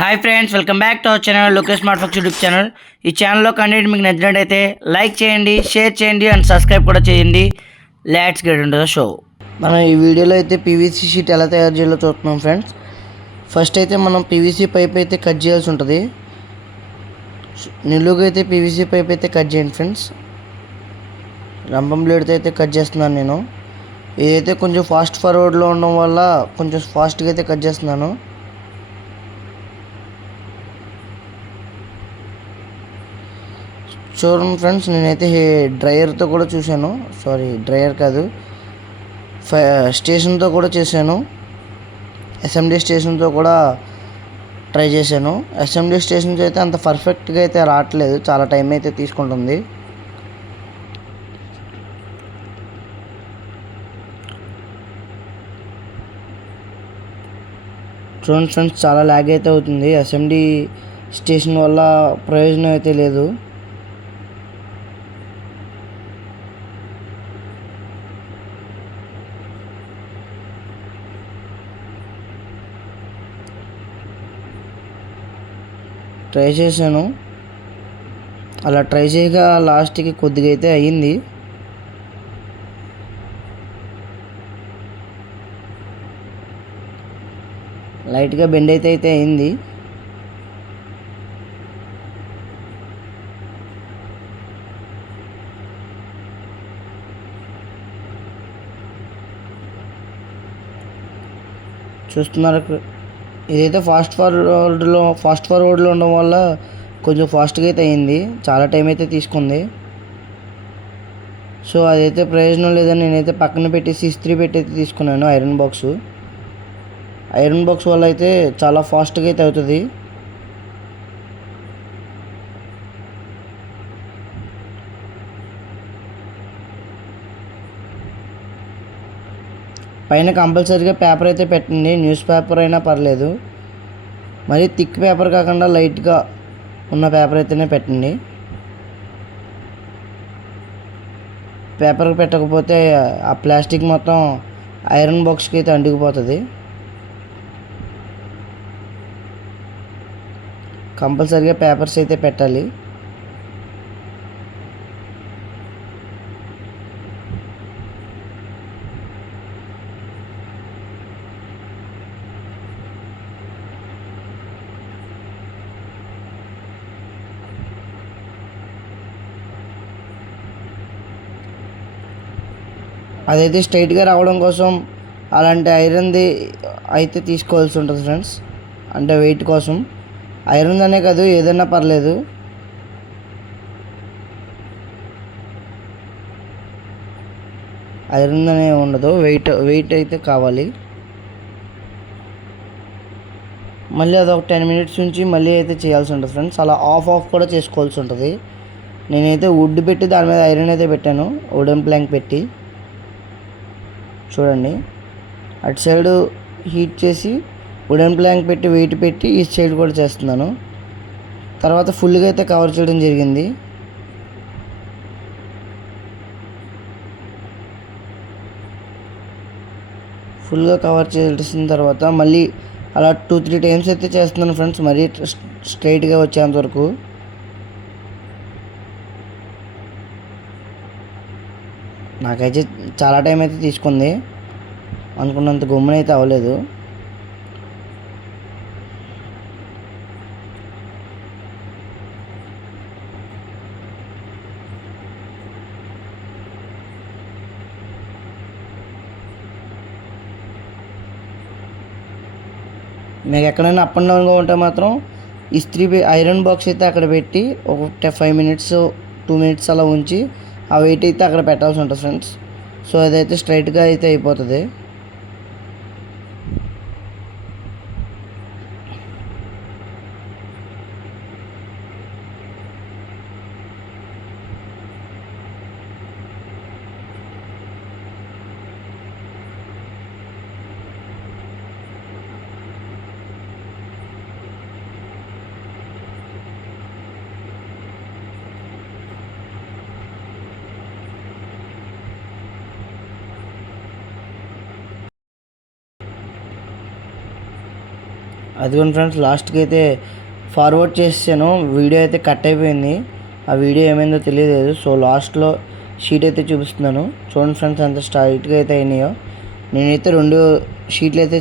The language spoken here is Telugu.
Hi friends, welcome back to our channel Lokesh smart fox YouTube channel. ఈ ఛానల్లో కంటెంట్ మీకు నచ్చినట్టయితే లైక్ చేయండి, షేర్ చేయండి అండ్ సబ్స్క్రైబ్ కూడా చేయండి. Let's get into the show. మనం ఈ వీడియోలో అయితే పీవీసీ షీట్ ఎలా తయారు చేయాలో చూస్తున్నాం ఫ్రెండ్స్. ఫస్ట్ అయితే మనం పీవీసీ పైప్ అయితే కట్ చేయాల్సి ఉంటుంది. నిలువుగా అయితే పీవీసీ పైప్ అయితే కట్ చేయండి ఫ్రెండ్స్. రంపం బ్లేడ్తో అయితే కట్ చేస్తున్నాను నేను. ఇదైతే కొంచెం ఫాస్ట్ ఫార్వర్డ్లో ఉండడం వల్ల కొంచెం ఫాస్ట్గా అయితే కట్ చేస్తున్నాను. చూడండి ఫ్రెండ్స్, నేనైతే డ్రైయర్తో కూడా చూశాను. డ్రైయర్ కాదు, స్టేషన్తో కూడా చేశాను. అసెంబ్లీ స్టేషన్తో కూడా ట్రై చేశాను. అసెంబ్లీ స్టేషన్తో అయితే అంత పర్ఫెక్ట్గా అయితే రావట్లేదు, చాలా టైం అయితే తీసుకుంటుంది. చూడండి ఫ్రెండ్స్, చాలా ల్యాగ్ అయితే అవుతుంది. అసెంబ్లీ స్టేషన్ వల్ల ప్రయోజనం అయితే లేదు. ట్రై చేశాను, అలా ట్రై చేయగా లాస్ట్కి కొద్దిగా అయితే అయ్యింది. లైట్గా బెండ్ అయితే అయింది. చూస్తున్నారు, ఇదైతే ఫాస్ట్ ఫార్వర్డ్లో ఉండడం వల్ల కొంచెం ఫాస్ట్గా అయితే అయింది, చాలా టైం అయితే తీసుకుంది. సో అదైతే ప్రయోజనం లేదని నేనైతే పక్కన పెట్టేసి ఇస్త్రీ పెట్టి అయితే తీసుకున్నాను ఐరన్ బాక్స్ వల్ల అయితే చాలా ఫాస్ట్గా అయితే అవుతుంది. పైన కంపల్సరీగా పేపర్ అయితే పెట్టండి, న్యూస్ పేపర్ అయినా పర్లేదు. మరీ థిక్ పేపర్ కాకుండా లైట్గా ఉన్న పేపర్ అయితేనే పెట్టండి. పేపర్ పెట్టకపోతే ఆ ప్లాస్టిక్ మొత్తం ఐరన్ బాక్స్కి అయితే అంటుకుపోతుంది. కంపల్సరీగా పేపర్స్ అయితే పెట్టాలి. అదైతే స్ట్రైట్గా రావడం కోసం అలాంటి ఐరన్ది అయితే తీసుకోవాల్సి ఉంటుంది ఫ్రెండ్స్. అంటే వెయిట్ కోసం ఐరన్ అనే కాదు, ఏదైనా పర్లేదు. ఐరన్ అనే ఉండదు, వెయిట్ అయితే కావాలి. మళ్ళీ అదొక 10 మినిట్స్ నుంచి మళ్ళీ అయితే చేయాల్సి ఉంటుంది ఫ్రెండ్స్. అలా ఆఫ్ కూడా చేసుకోవాల్సి ఉంటుంది. నేనైతే వుడ్ పెట్టి దాని మీద ఐరన్ అయితే పెట్టాను, వుడెన్ ప్లాంక్ పెట్టి. చూడండి, అటు సైడు హీట్ చేసి వుడెన్ ప్లాంక్ పెట్టి వెయిట్ పెట్టి ఈ సైడ్ కూడా చేస్తున్నాను. తర్వాత ఫుల్గా అయితే కవర్ చేయడం జరిగింది. ఫుల్గా కవర్ చేసిన తర్వాత మళ్ళీ అలా 2-3 టైమ్స్ అయితే చేస్తున్నాను ఫ్రెండ్స్, మరీ స్ట్రైట్గా వచ్చేంత వరకు. నాకైతే చాలా టైం అయితే తీసుకుంది, అనుకున్నంత గమ్మున అయితే అవ్వలేదు. మీకు ఎక్కడైనా అప్ అండ్ డౌన్గా ఉంటే మాత్రం ఐరన్ బాక్స్ అయితే అక్కడ పెట్టి ఒక 5 మినిట్స్ 2 మినిట్స్ అలా ఉంచి ఆ వెయిట్ అయితే అక్కడ పెట్టాల్సి ఉంటుంది ఫ్రెండ్స్. సో అదైతే స్ట్రైట్గా అయితే అయిపోతుంది. అదిగోండి ఫ్రెండ్స్, లాస్ట్కి అయితే ఫార్వర్డ్ చేసాను, వీడియో అయితే కట్ అయిపోయింది. ఆ వీడియో ఏమైందో తెలియలేదు. సో లాస్ట్లో షీట్ అయితే చూపిస్తున్నాను చూడండి ఫ్రెండ్స్, ఎంత స్ట్రైట్గా అయితే అయినాయో. నేనైతే 2 షీట్లు అయితే